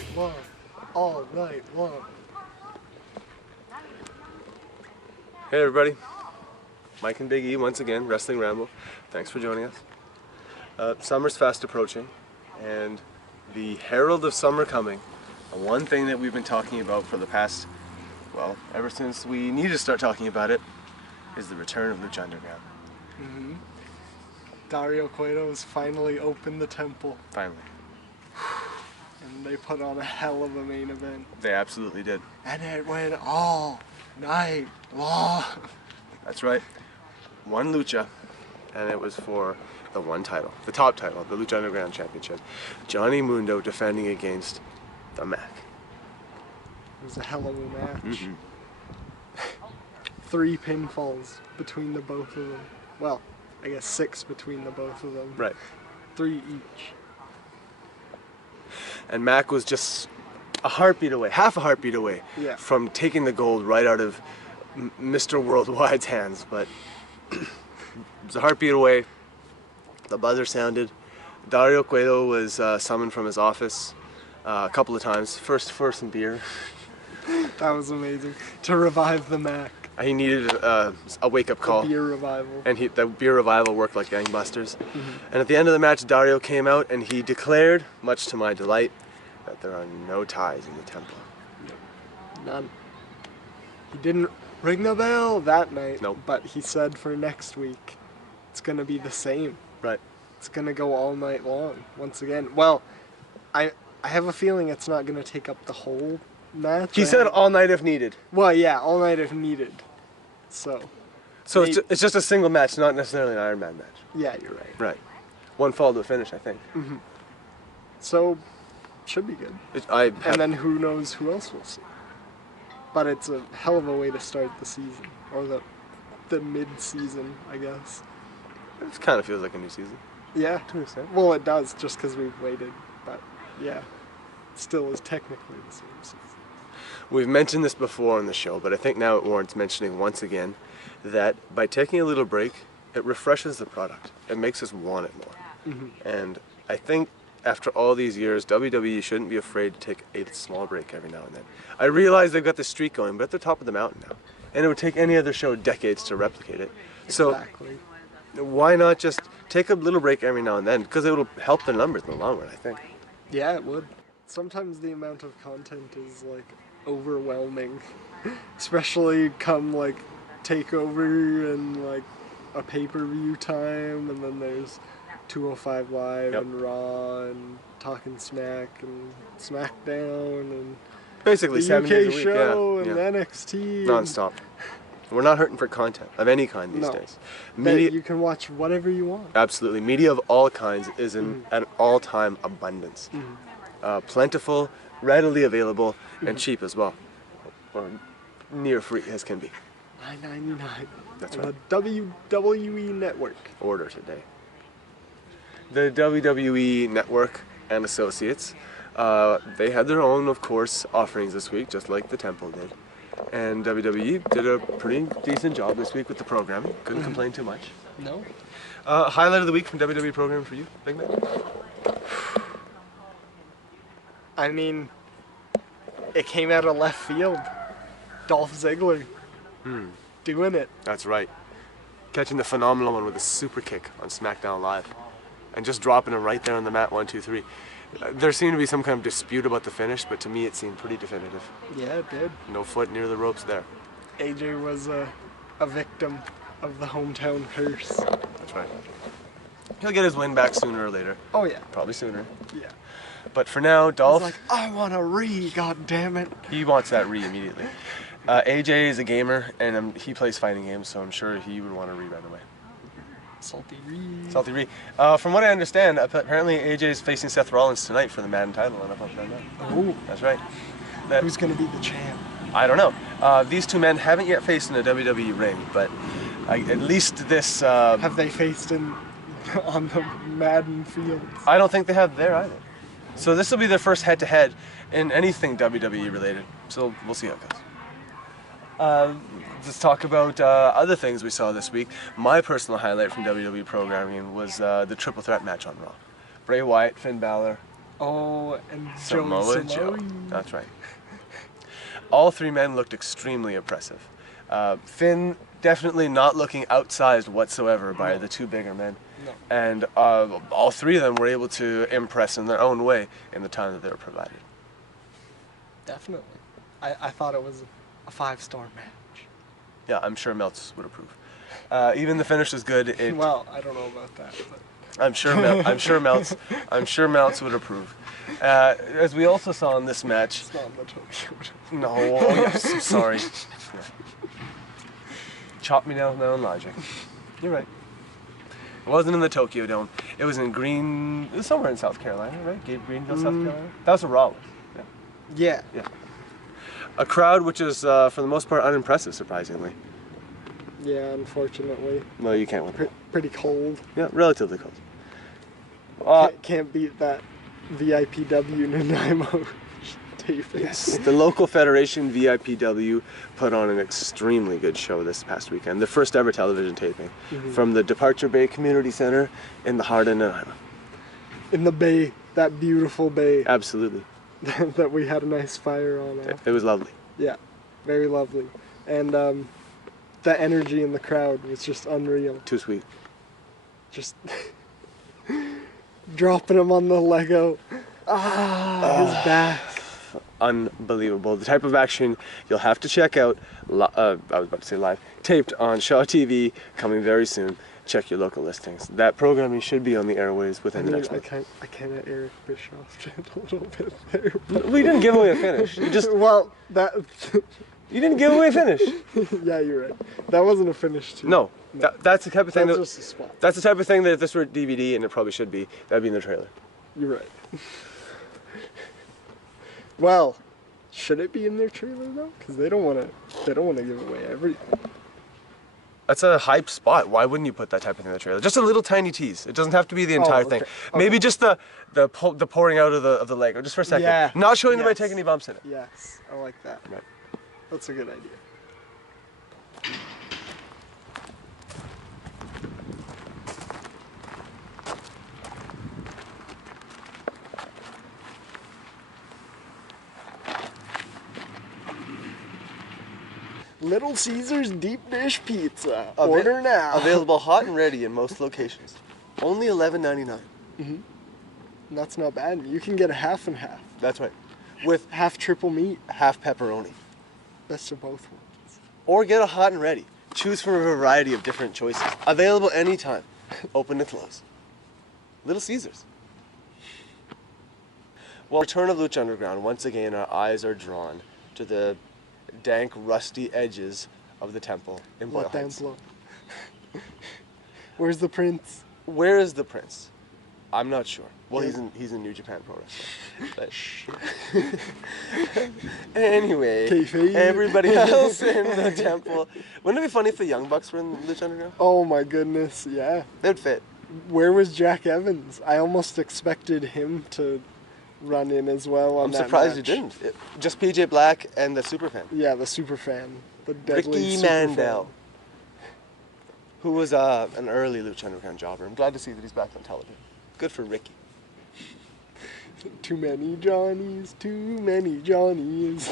night long. All night long. Hey everybody, Mike and Big E once again, Wrestling Ramble. Thanks for joining us. Summer's fast approaching, and the herald of summer coming, one thing that we've been talking about for the past, well, ever since we needed to start talking about it, is the return of Lucha Underground. Mm-hmm. Dario Cueto's finally opened the temple. Finally. And they put on a hell of a main event. They absolutely did. And it went all night long. That's right. One lucha, and it was for the one title, the top title, the Lucha Underground Championship. Johnny Mundo defending against the Mac. It was a hell of a match. Mm-hmm. 3 pinfalls between the both of them. Well, I guess 6 between the both of them. Right. 3 each. And Mac was just a heartbeat away, half a heartbeat away, yeah, from taking the gold right out of Mr. Worldwide's hands. But it was a heartbeat away. The buzzer sounded. Dario Cueto was summoned from his office a couple of times. First for some beer. That was amazing. To revive the Mac. He needed a wake-up call. The beer revival. And the beer revival worked like gangbusters. Mm-hmm. And at the end of the match, Dario came out and he declared, much to my delight, that there are no ties in the temple. None. He didn't ring the bell that night. Nope. But he said for next week, it's gonna be the same. Right. It's gonna go all night long once again. Well, I have a feeling it's not gonna take up the whole match. He said all night if needed. Well, yeah, all night if needed. So it's just a single match, not necessarily an Iron Man match. Yeah, you're right. Right. One fall to a finish, I think. Mm-hmm. So, should be good. And then who knows who else we'll see. But it's a hell of a way to start the season. Or the mid-season, I guess. It kind of feels like a new season. Yeah. To an extent. Well, it does, just because we've waited. But, yeah. It still is technically the same season. We've mentioned this before on the show, but I think now it warrants mentioning once again that by taking a little break, it refreshes the product. It makes us want it more. Mm-hmm. And I think after all these years, WWE shouldn't be afraid to take a small break every now and then. I realize they've got this streak going, but at the top of the mountain now. And it would take any other show decades to replicate it. Exactly. So why not just take a little break every now and then? Because it will help the numbers in the long run, I think. Yeah, it would. Sometimes the amount of content is like overwhelming, especially come like takeover and like a pay-per-view time, and then there's 205 Live and Raw and Talking Smack and SmackDown and basically the 7 UK days a week, show and NXT non-stop. We're not hurting for content of any kind these days. Media, you can watch whatever you want. Absolutely, media of all kinds is in an all-time abundance. Plentiful, readily available, and cheap as well, or near free as can be. $9.99. That's on right. The WWE Network. Order today. The WWE Network and Associates, they had their own, of course, offerings this week, just like the Temple did. And WWE did a pretty decent job this week with the programming. Couldn't complain too much. No. Highlight of the week from WWE programming for you, Big Man? I mean, it came out of left field. Dolph Ziggler. Doing it. That's right. Catching the phenomenal one with a super kick on SmackDown Live. And just dropping it right there on the mat, 1, 2, 3. There seemed to be some kind of dispute about the finish, but to me it seemed pretty definitive. Yeah, it did. No foot near the ropes there. AJ was a victim of the hometown curse. That's right. He'll get his win back sooner or later. Oh yeah. Probably sooner. Yeah. But for now, Dolph... He's like, I want a re, goddammit. He wants that re immediately. AJ is a gamer, and he plays fighting games, so I'm sure he would want a re right away. Salty re. Salty re. From what I understand, apparently AJ is facing Seth Rollins tonight for the Madden title. I don't know if I'm that. Oh. That's right. Who's going to be the champ? I don't know. These two men haven't yet faced in a WWE ring, but at least this... Have they faced in on the Madden fields? I don't think they have there either. So this will be their first head-to-head in anything WWE related. So we'll see how it goes. Let's talk about other things we saw this week. My personal highlight from WWE programming was the triple threat match on Raw. Bray Wyatt, Finn Balor, Oh, and Samoa Joey Joe. Samoa. That's right. All three men looked extremely impressive. Finn definitely not looking outsized whatsoever by the two bigger men. No. And all three of them were able to impress in their own way in the time that they were provided. Definitely. I thought it was a 5-star match. Yeah, I'm sure Meltz would approve. Even the finish was good. Well, I don't know about that, but I'm sure Meltz would approve. As we also saw in this match. it's not in the Tokyo. No, oh yes, I'm sorry. Yeah. Chop me down with my own logic. You're right. It wasn't in the Tokyo Dome. It was in Green. It was somewhere in South Carolina, right? Greenville, South Carolina. That was a Raleigh. Yeah. Yeah. A crowd which is, for the most part, unimpressive, surprisingly. Yeah, unfortunately. Well, you can't win. Pretty cold. Yeah, relatively cold. Can't beat that VIPW Nanaimo taping. Yes, the local federation VIPW put on an extremely good show this past weekend. The first ever television taping from the Departure Bay Community Center in the heart of Nanaimo. In the bay, that beautiful bay. Absolutely. That we had a nice fire on. It was lovely. Yeah, very lovely. And the energy in the crowd was just unreal. Too sweet. Just dropping him on the Lego. His back. Unbelievable. The type of action you'll have to check out, I was about to say live, taped on Shaw TV, coming very soon. Check your local listings. That programming should be on the airways within the next month. I kind of Eric Bischoff a little bit there. We didn't give away a finish. You just well, that you didn't give away a finish. yeah, you're right. That wasn't a finish too. No, that's the type of thing. That's just a spot. That's the type of thing that if this were DVD, and it probably should be, that'd be in the trailer. You're right. Well, should it be in their trailer though? Because they don't want to give away everything. That's a hype spot. Why wouldn't you put that type of thing in the trailer? Just a little tiny tease. It doesn't have to be the entire thing. Maybe just the pouring out of the Lego, just for a second. Yeah. Not showing anybody taking any bumps in it. Yes, I like that. Right. That's a good idea. Little Caesars deep dish pizza. Order now. Available hot and ready in most locations. Only $11.99. That's not bad. You can get a half and half. That's right. With Half triple meat. half pepperoni. Best of both worlds. Or get a hot and ready. Choose from a variety of different choices. Available anytime. Open to close. Little Caesars. Well, return of Lucha Underground. Once again, our eyes are drawn to the dank, rusty edges of the temple in Boyle Let down Heights. slow. Where's the prince? Where is the prince? I'm not sure. Well, he's in New Japan Pro Wrestling. But anyway, Kayfabe. everybody else in the temple. Wouldn't it be funny if the Young Bucks were in Lucha Underground? Oh my goodness, yeah. They'd fit. Where was Jack Evans? I almost expected him to run in as well on I'm that surprised match. you didn't. Just PJ Black and the Superfan. Yeah, the super fan. The deadly Ricky super Mandel, fan. who was an early Lucha Underground jobber. I'm glad to see that he's back on television. Good for Ricky. Too many Johnnies, too many Johnnies.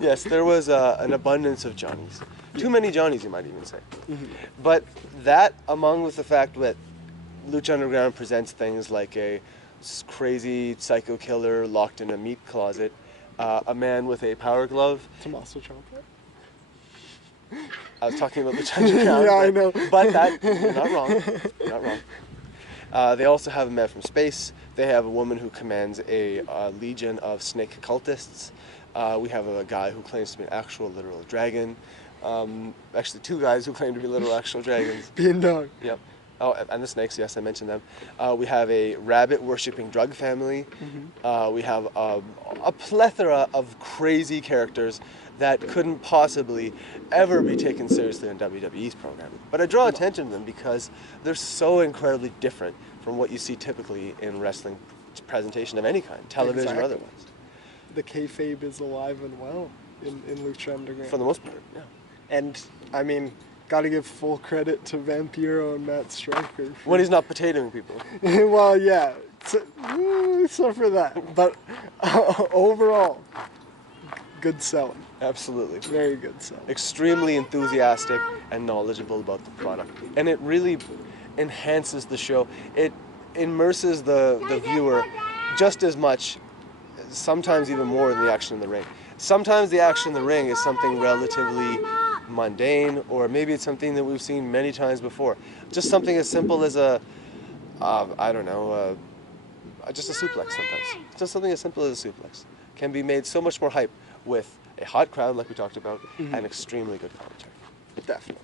Yes, there was an abundance of Johnnies. Too many Johnnies, you might even say. But that, among with the fact that Lucha Underground presents things like a crazy psycho killer locked in a meat closet, a man with a power glove. Tommaso Ciampa. I was talking about Lucha Underground. Yeah, I know. But you're not wrong. You're not wrong. They also have a man from space. They have a woman who commands a legion of snake cultists. We have a guy who claims to be an actual literal dragon. Actually, two guys who claim to be literal actual dragons. Being dog. Yep. Oh, and the snakes, yes, I mentioned them. We have a rabbit-worshipping drug family. We have a plethora of crazy characters that couldn't possibly ever be taken seriously in WWE's programming. But I draw attention to them because they're so incredibly different from what you see typically in wrestling presentation of any kind, television or otherwise. The kayfabe is alive and well in Lucha Underground. For the most part, yeah. And, I mean, gotta give full credit to Vampiro and Matt Stryker. When he's not potatoing people. Well, yeah, so for that. But overall, good selling. Absolutely. Very good selling. Extremely enthusiastic and knowledgeable about the product. And it really enhances the show. It immerses the viewer just as much, sometimes even more, than the action in the ring. Sometimes the action in the ring is something relatively mundane, or maybe it's something that we've seen many times before. Just something as simple as I don't know, just a suplex sometimes. Just something as simple as a suplex can be made so much more hype with a hot crowd, like we talked about, and extremely good commentary. Definitely.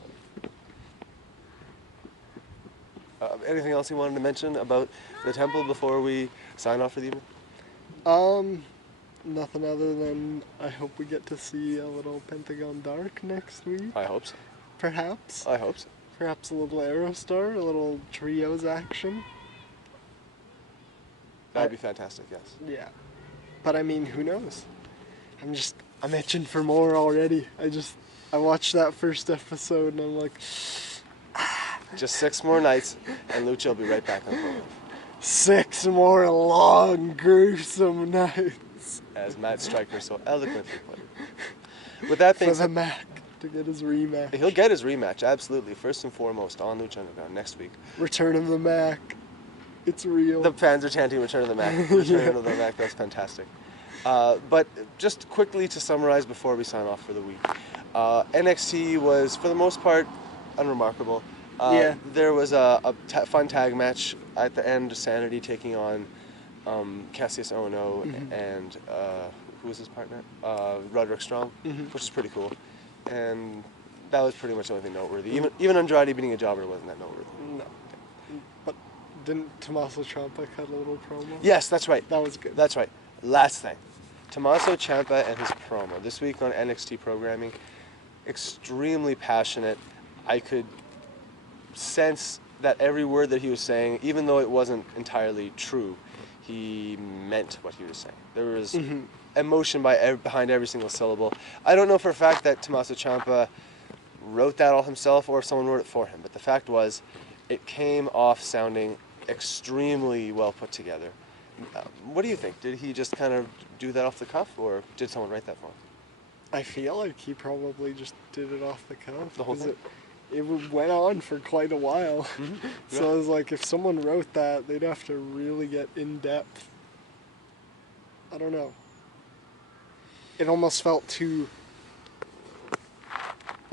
Anything else you wanted to mention about the temple before we sign off for the evening? Nothing other than I hope we get to see a little Pentagon Dark next week. I hope so. Perhaps. I hope so. Perhaps a little Aerostar, a little trios action. That'd be fantastic, yes. Yeah. But I mean, who knows? I'm itching for more already. I watched that first episode and I'm like, Just 6 more nights and Lucha will be right back on program. 6 more long, gruesome nights. As Matt Stryker so eloquently put it. With that being For the said, Mac to get his rematch. he'll get his rematch, absolutely. First and foremost on Lucha Underground next week. Return of the Mac. It's real. The fans are chanting Return of the Mac. Return of the Mac, that's fantastic. But just quickly to summarize before we sign off for the week. NXT was, for the most part, unremarkable. Yeah. There was a fun tag match at the end, Sanity taking on Cassius Ohno and who was his partner? Roderick Strong, which is pretty cool. And that was pretty much the only thing noteworthy. Even Andrade beating a jobber wasn't that noteworthy. No. But didn't Tommaso Ciampa cut a little promo? Yes, that's right. That was good. That's right. Last thing. Tommaso Ciampa and his promo. This week on NXT programming, extremely passionate. I could sense that every word that he was saying, even though it wasn't entirely true, he meant what he was saying. There was emotion behind every single syllable. I don't know for a fact that Tommaso Ciampa wrote that all himself or if someone wrote it for him, but the fact was it came off sounding extremely well put together. What do you think? Did he just kind of do that off the cuff, or did someone write that for him? I feel like he probably just did it off the cuff. The whole 'cause thing? It went on for quite a while. So I was like, if someone wrote that, they'd have to really get in depth. I don't know. It almost felt too,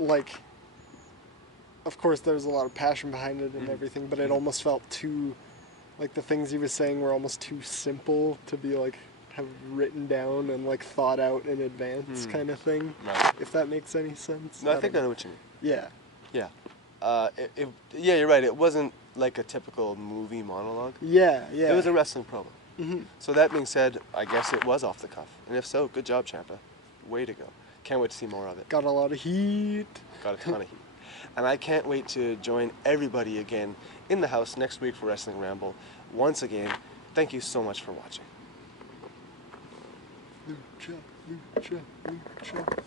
like, of course there's a lot of passion behind it and everything, but it almost felt too, like the things he was saying were almost too simple to be like, have written down and like thought out in advance kind of thing. Right. If that makes any sense. No, I think I know what you mean. Yeah. Yeah. Yeah, you're right. It wasn't like a typical movie monologue. Yeah, yeah. It was a wrestling promo. So that being said, I guess it was off the cuff. And if so, good job, Ciampa. Way to go. Can't wait to see more of it. Got a lot of heat. Got a ton of heat. And I can't wait to join everybody again in the house next week for Wrestling Ramble. Once again, thank you so much for watching. Lucha, lucha, lucha.